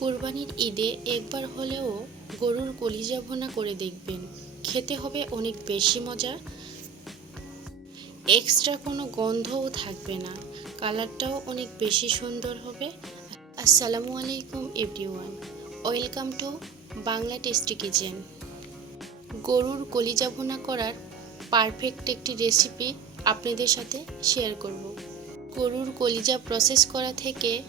কোরবানির ঈদে একবার হলেও গরুর কলিজা ভুনা করে দেখবেন। খেতে হবে অনেক বেশি মজা। এক্সট্রা কোনো গন্ধও থাকবে না। কালারটাও অনেক বেশি সুন্দর হবে। আসসালামু আলাইকুম everyone. Welcome to Bangla tasty kitchen. গরুর কলিজা ভুনা করার পারফেক্ট একটি রেসিপি আপনাদের সাথে শেয়ার করব। গরুর কলিজা প্রসেস করা থেকে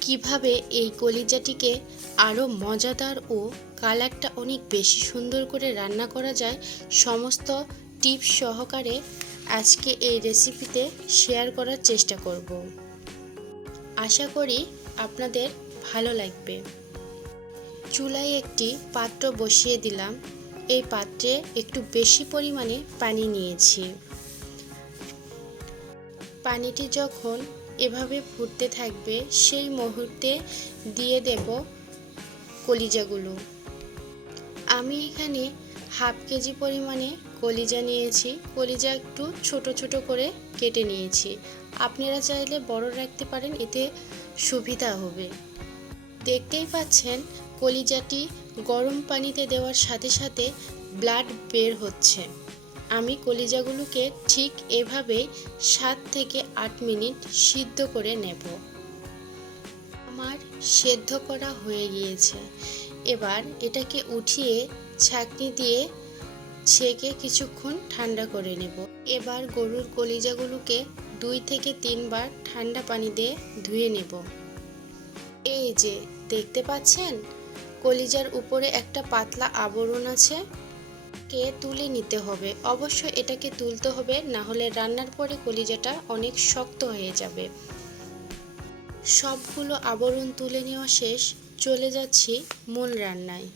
কীভাবে এই কলিজাটিকে আরও মজাদার ও কালারটা অনেক বেশি সুন্দর করে রান্না করা যায়, সমস্ত টিপস সহকারে আজকে এই রেসিপিতে শেয়ার করার চেষ্টা করব। আশা করি আপনাদের ভালো লাগবে। চুলায় একটি পাত্র বসিয়ে দিলাম। এই পাত্রে একটু বেশি পরিমাণে পানি নিয়েছি। পানিটি যখন এভাবে ফুটতে থাকবে, সেই মুহূর্তে দিয়ে দেব কলিজাগুলো। আমি এখানে হাফ কেজি পরিমাণে কলিজা নিয়েছি। কলিজা একটু ছোট ছোট করে কেটে নিয়েছি। আপনারা চাইলে বড় রাখতে পারেন, এতে সুবিধা হবে। দেখতেই পাচ্ছেন, কলিজাটি গরম পানিতে দেওয়ার সাথে সাথে ব্লাড বের হচ্ছে। আমি কলিজাগুলোকে ঠিক এভাবেই সাত থেকে আট মিনিট সিদ্ধ করে নেব। আমার সেদ্ধ করা হয়ে গিয়েছে। এবার এটাকে উঠিয়ে ছাঁকনি দিয়ে ছেঁকে কিছুক্ষণ ঠান্ডা করে নেব। এবার গরুর কলিজাগুলোকে দুই থেকে তিনবার ঠান্ডা পানি দিয়ে ধুয়ে নেব। এই যে, দেখতে পাচ্ছেন? কলিজার উপরে একটা পাতলা আবরণ আছে। কে তুলে নিতে হবে? অবশ্য এটাকে তুলতে হবে, না হলে রান্নার পরে কলিজাটা অনেক শক্ত হয়ে যাবে। সবগুলো আবরণ তুলে নেওয়া শেষ, চলে যাচ্ছি মূল রান্নায়।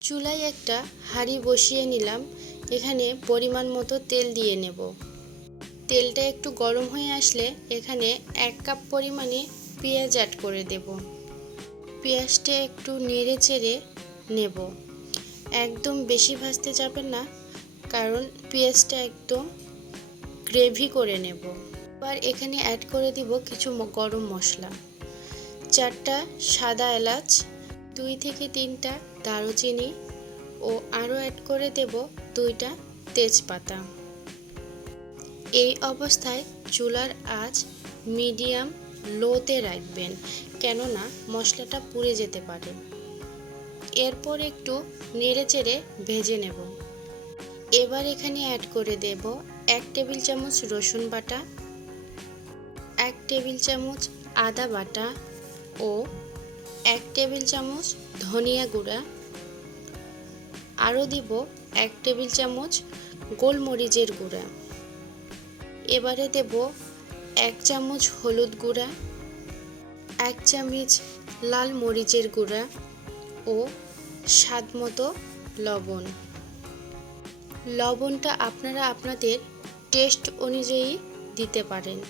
চুলায় একটা হাঁড়ি বসিয়ে নিলাম, এখানে পরিমাণ মতো তেল দিয়ে নেব। তেলটা একটু গরম হয়ে আসলে এখানে এক কাপ পরিমাণে পেঁয়াজ অ্যাড করে দেব। পেঁয়াজটা একটু নেড়ে চেড়ে নেব। একদম বেশি ভাজতে যাবেন না, কারণ পেঁয়াজটা একদম গ্রেভি করে নেব। এবার এখানে অ্যাড করে দিব কিছু গরম মশলা। চারটা সাদা এলাচ, দুই থেকে তিনটা দারুচিনি ও আরও অ্যাড করে দেব দুইটা তেজপাতা। এই অবস্থায় চুলার আঁচ মিডিয়াম লোতে রাখবেন, কেননা মশলাটা পুড়ে যেতে পারে। এরপর একটু নেড়ে চেড়ে ভেজে নেব। এবার এখানে অ্যাড করে দেব এক টেবিল চামচ রসুন বাটা, এক টেবিল চামচ আদা বাটা ও এক টেবিল চামচ ধনিয়া গুঁড়া। আরও দিব এক টেবিল চামচ গোলমরিচের গুঁড়া। এবারে দেব এক চামচ হলুদ গুঁড়া, এক চামচ লাল মরিচের গুঁড়া ও স্বাদ মতো লবণ। লবণটা আপনারা আপনাদের টেস্ট অনুযায়ী দিতে পারেন।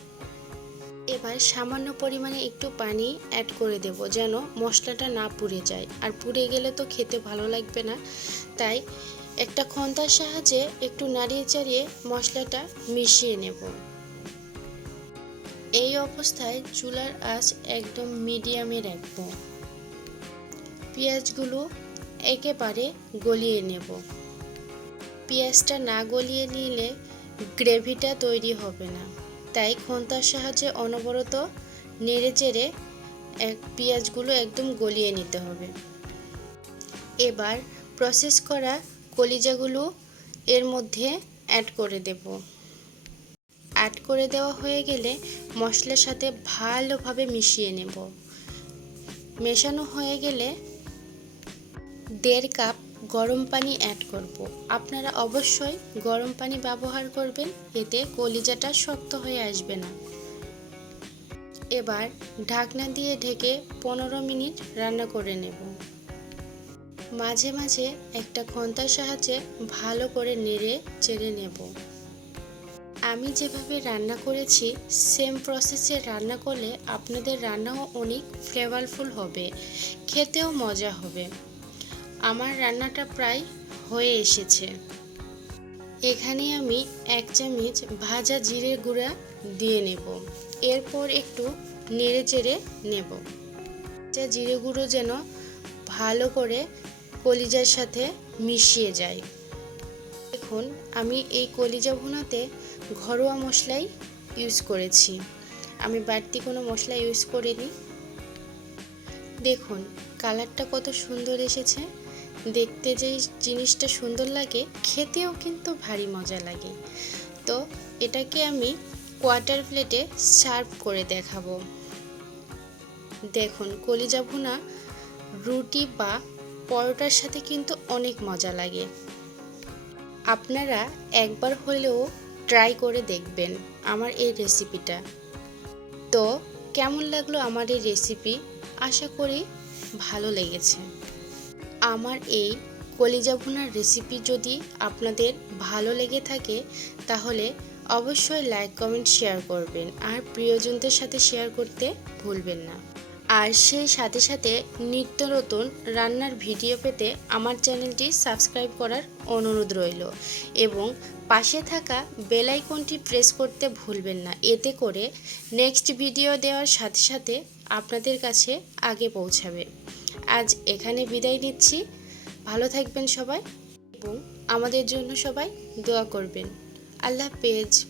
এবার সামান্য পরিমাণে একটু পানি অ্যাড করে দেব যেন মশলাটা না পুড়ে যায়। আর পুড়ে গেলে তো খেতে ভালো লাগবে না। তাই একটা খন্তার সাহায্যে একটু নাড়িয়ে চাড়িয়ে মশলাটা মিশিয়ে নেব। এই অবস্থায় চুলার আঁচ একদম মিডিয়ামে রাখব। পেঁয়াজগুলো একেবারে গলিয়ে নেব। পেঁয়াজটা না গলিয়ে নিলে গ্রেভিটা তৈরি হবে না। তাই খন্তার সাহায্যে অনবরত নেড়ে চেড়ে এক পেঁয়াজগুলো একদম গলিয়ে নিতে হবে। এবার প্রসেস করা কলিজাগুলো এর মধ্যে অ্যাড করে দেব। অ্যাড করে দেওয়া হয়ে গেলে মশলার সাথে ভালোভাবে মিশিয়ে নেব। মেশানো হয়ে গেলে দেড় কাপ গরম পানি অ্যাড করব। আপনারা অবশ্যই গরম পানি ব্যবহার করবেন, এতে কলিজাটা শক্ত হয়ে আসবে না। এবার ঢাকনা দিয়ে ঢেকে পনেরো মিনিট রান্না করে নেব। মাঝে মাঝে একটা খন্তার সাহায্যে ভালো করে নেড়ে চেড়ে নেব। আমি যেভাবে রান্না করেছি, সেম প্রসেসে রান্না করলে আপনাদের রান্নাও অনেক ফ্লেভারফুল হবে, খেতেও মজা হবে। আমার রান্নাটা প্রায় হয়ে এসেছে। এখানে আমি এক চামচ ভাজা জিরে গুঁড়া দিয়ে নেব। এরপর একটু নেড়ে চেড়ে নেব। যা জিরে গুঁড়ো যেন ভালো করে কলিজার সাথে মিশিয়ে যায়। দেখুন, আমি এই কলিজা ভুনাতে ঘরোয়া মশলাই ইউজ করেছি। আমি বাড়তি কোনো মশলা ইউজ করিনি। দেখুন, কালারটা কত সুন্দর এসেছে। দেখতে যেই জিনিসটা সুন্দর লাগে, খেতেও কিন্তু ভারী মজা লাগে। তো এটাকে আমি কোয়ার্টার প্লেটে সার্ভ করে দেখাবো। দেখুন, কলিজা ভুনা, রুটি বা পরোটার সাথে কিন্তু অনেক মজা লাগে। আপনারা একবার হলেও ট্রাই করে দেখবেন আমার এই রেসিপিটা তো কেমন লাগল আমার এই রেসিপি আশা করি ভালো লেগেছে। আমার এই কলিজা ভুনার রেসিপি যদি আপনাদের ভালো লেগে থাকে, তাহলে অবশ্যই লাইক কমেন্ট শেয়ার করবেন। আর প্রিয়জনদের সাথে শেয়ার করতে ভুলবেন না। আর সেই সাথে সাথে নিত্য নতুন রান্নার ভিডিও পেতে আমার চ্যানেলটি সাবস্ক্রাইব করার অনুরোধ রইল। এবং পাশে থাকা বেল আইকনটি প্রেস করতে ভুলবেন না। এতে করে নেক্সট ভিডিও দেওয়ার সাথে সাথে আপনাদের কাছে আগে পৌঁছাবে। আজ এখানে বিদায় নিচ্ছি। ভালো থাকবেন সবাই এবং আমাদের জন্য সবাই দোয়া করবেন। আল্লাহ হাফেজ।